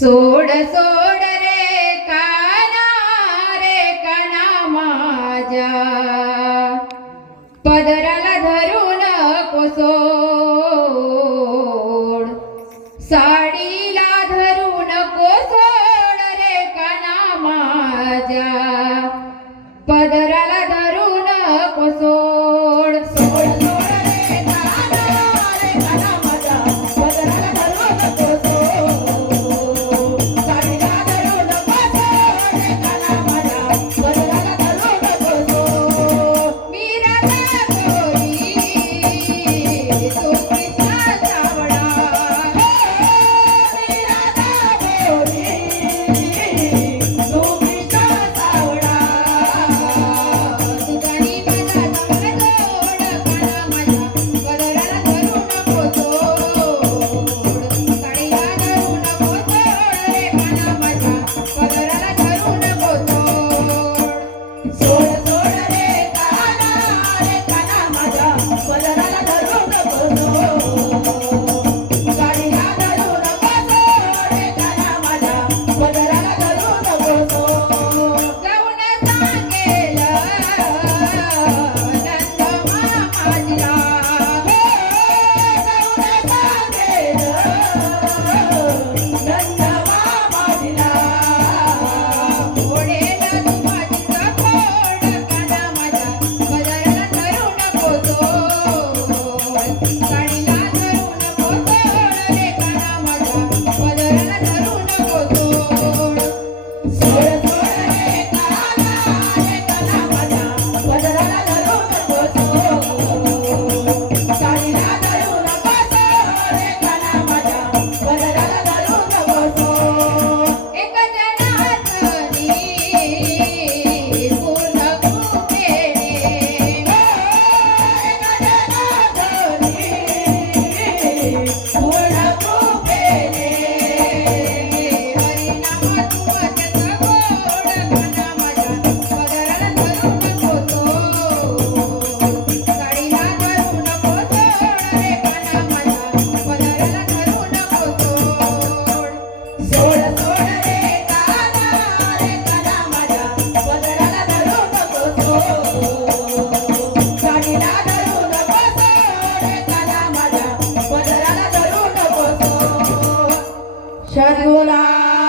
सोड सोड रे काना रे काना माझ्या. पदराला धरून कोसोड साडीला धरून कोसोड रे काना माझ्या. पद Marina. Chad Gola.